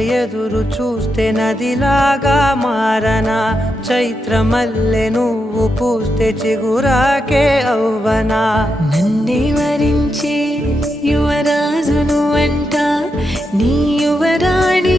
ఎదురు చూస్తే నదిలాగా మారనా, చైత్రమల్లె నువ్వు పూస్తే చిగురాకే అవ్వనా. నన్నే వరించే యువరాజును అంట నీ యువరాణి